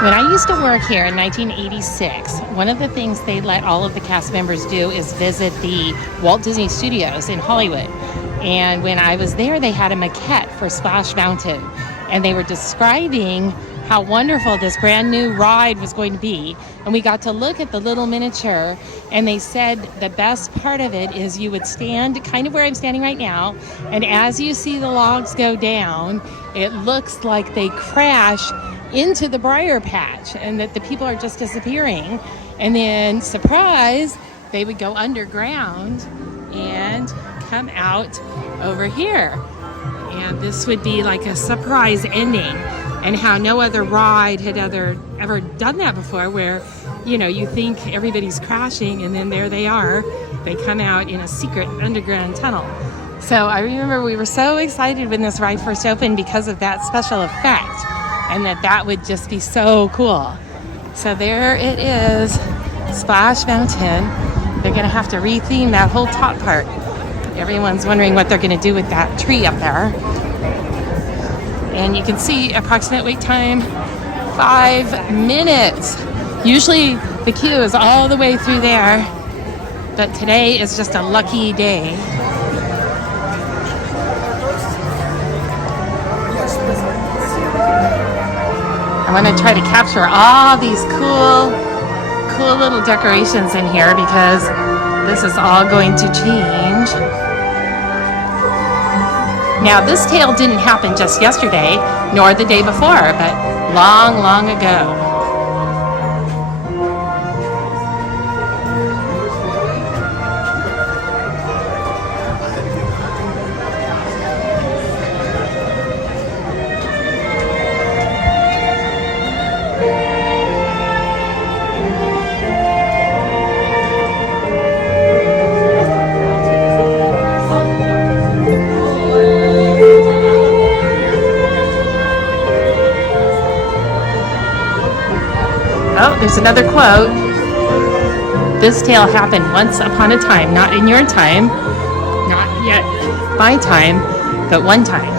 When I used to work here in 1986, one of the things they let all of the cast members do is visit the Walt Disney Studios in Hollywood. And when I was there, they had a maquette for Splash Mountain. And they were describing how wonderful this brand new ride was going to be. And we got to look at the little miniature, and they said the best part of it is you would stand kind of where I'm standing right now, and as you see the logs go down, it looks like they crash into the briar patch and that the people are just disappearing. And then, surprise, they would go underground and come out over here. And this would be like a surprise ending, and how no other ride had ever done that before, where, you know, you think everybody's crashing and then there they are. They come out in a secret underground tunnel. So I remember we were so excited when this ride first opened because of that special effect, and that would just be so cool. So there it is, Splash Mountain. They're gonna have to retheme that whole top part. Everyone's wondering what they're gonna do with that tree up there. And you can see approximate wait time, 5 minutes. Usually the queue is all the way through there, but today is just a lucky day. I want to try to capture all these cool little decorations in here, because this is all going to change. Now, this tale didn't happen just yesterday, nor the day before, but long, long ago. Oh, there's another quote. This tale happened once upon a time, not in your time, not yet my time, but one time.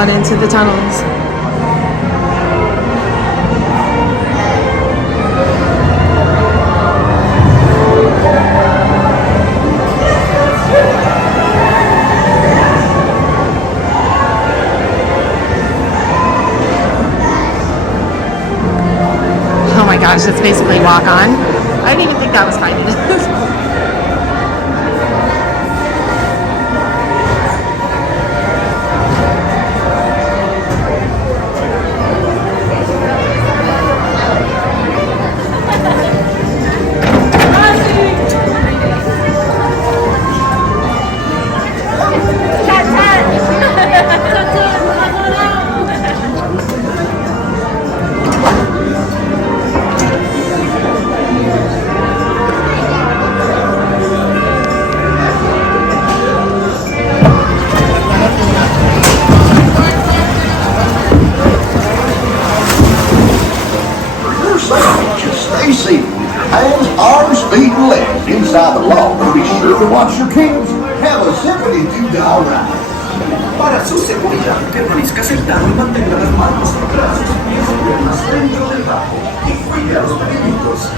Into the tunnels. Oh my gosh, it's basically walk on. I didn't even think that was fine. Hands, arms, feet, and legs inside the log. Be sure to watch your kids. Have a zippity doo dah ride. Para su seguridad, permanezca sentado y mantenga las manos, brazos, pies y piernas dentro del bajo y cuide a los pequeñitos.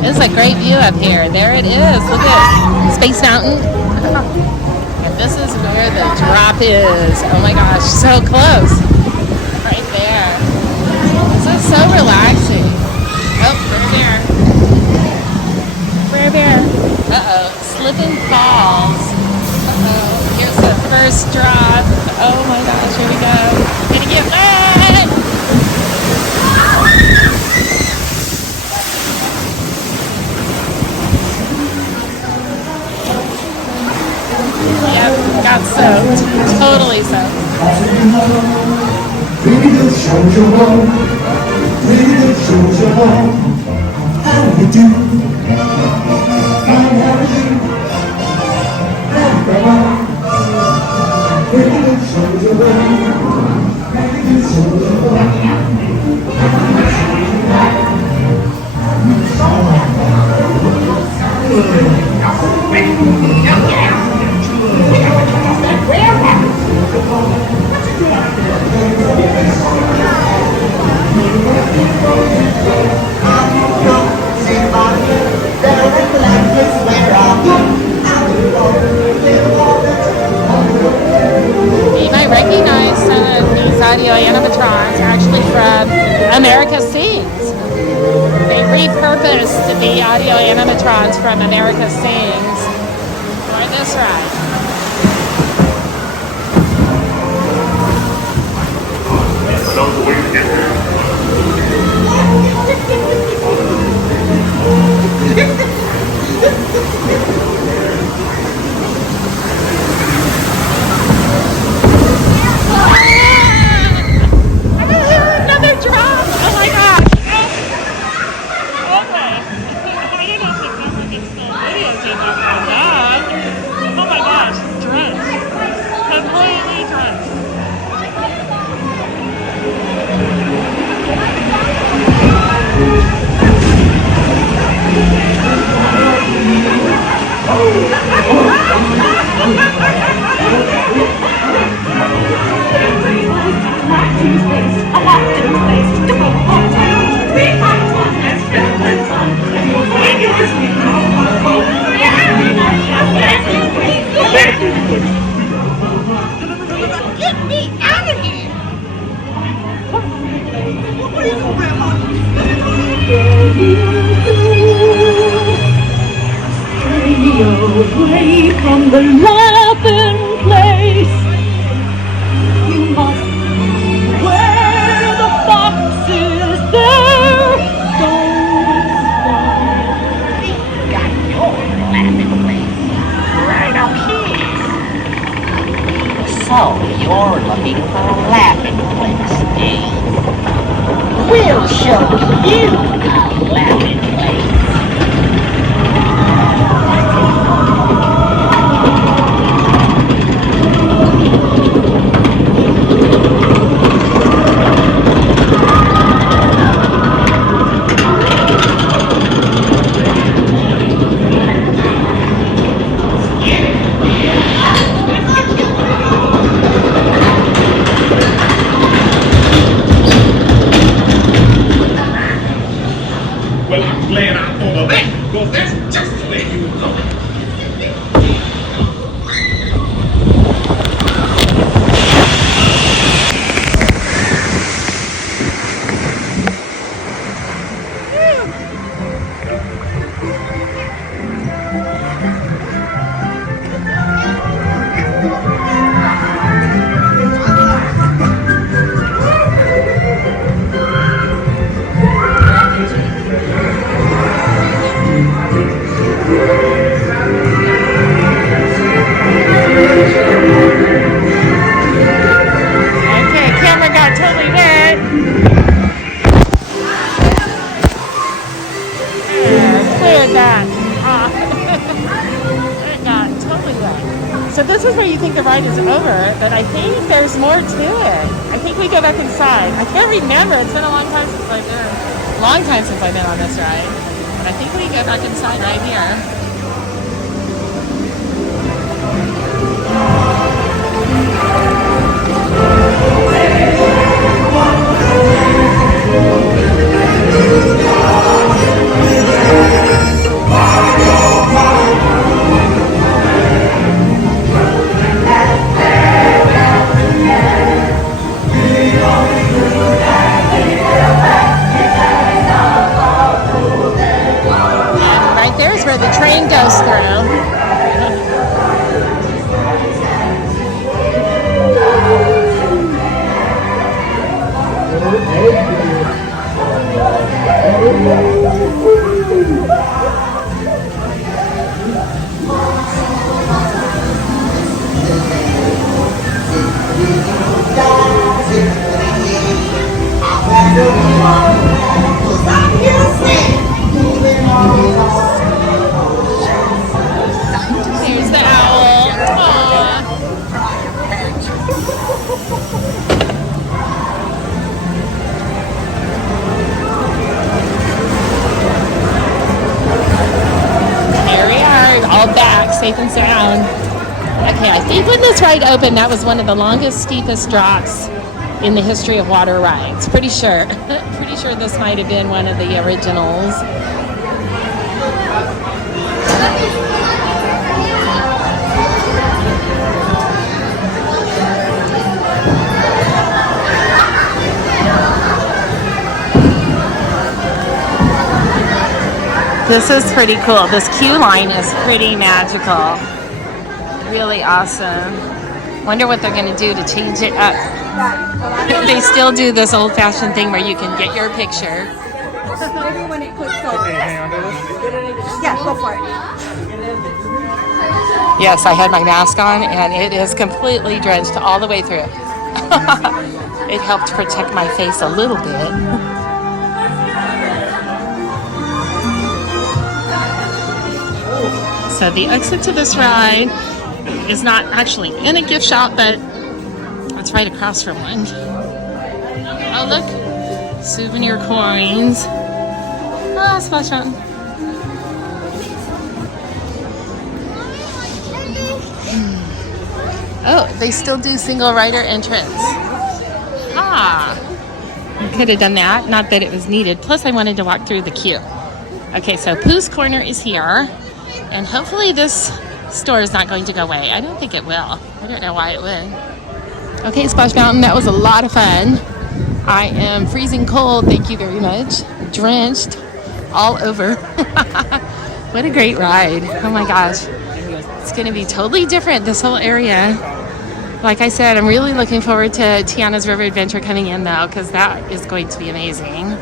It's a great view up here. There it is. Look at Space Mountain. And this is where the drop is. Oh my gosh, so close. Right there. This is so relaxing. Oh, Bear Bear. Bear Bear. Uh-oh. Slip and falls. Uh-oh. Here's the first drop. Oh my gosh, here we go. Gonna get wet. Yep, got soaked. Totally soaked. How you do? You might recognize some of these audio animatrons are actually from America Sings. They repurposed the audio animatrons from America Sings for this ride. Another drop! Oh my gosh! Okay. I didn't know if this was still videotaping or not. Oh my gosh, drenched. Completely drenched. Get me out of here! Stay away from the laughing place. You must where the fox is there. Don't got your laughing place right up here. So you're looking for a laughing place, eh? We'll show you a laughing place. think the ride is over, but I think there's more to it. I think we go back inside. I can't remember. It's been a long time since I've been on this ride. But I think we go back inside right here. There's where the train goes through. Here's the owl. Aww. Here we are, all back, safe and sound. Okay, I think when this ride opened, that was one of the longest, steepest drops in the history of water rides. Pretty sure. Pretty sure this might have been one of the originals. This is pretty cool. This queue line is pretty magical. Really awesome. Wonder what they're going to do to change it up. They still do this old-fashioned thing where you can get your picture. Maybe when it clicks over. Yeah, go for it. Yes, I had my mask on and it is completely drenched all the way through. It helped protect my face a little bit. So the exit to this ride is not actually in a gift shop, but it's right across from one. Oh, look. Souvenir coins. Ah, Splash Mountain. Oh, they still do single rider entrance. Ah. I could have done that. Not that it was needed. Plus, I wanted to walk through the queue. Okay, so Pooh's Corner is here. And hopefully this store is not going to go away. I don't think it will. I don't know why it would. Okay, Splash Mountain, that was a lot of fun. I am freezing cold, thank you very much. Drenched all over. What a great ride. Oh my gosh. It's going to be totally different, this whole area. Like I said, I'm really looking forward to Tiana's River Adventure coming in though, because that is going to be amazing.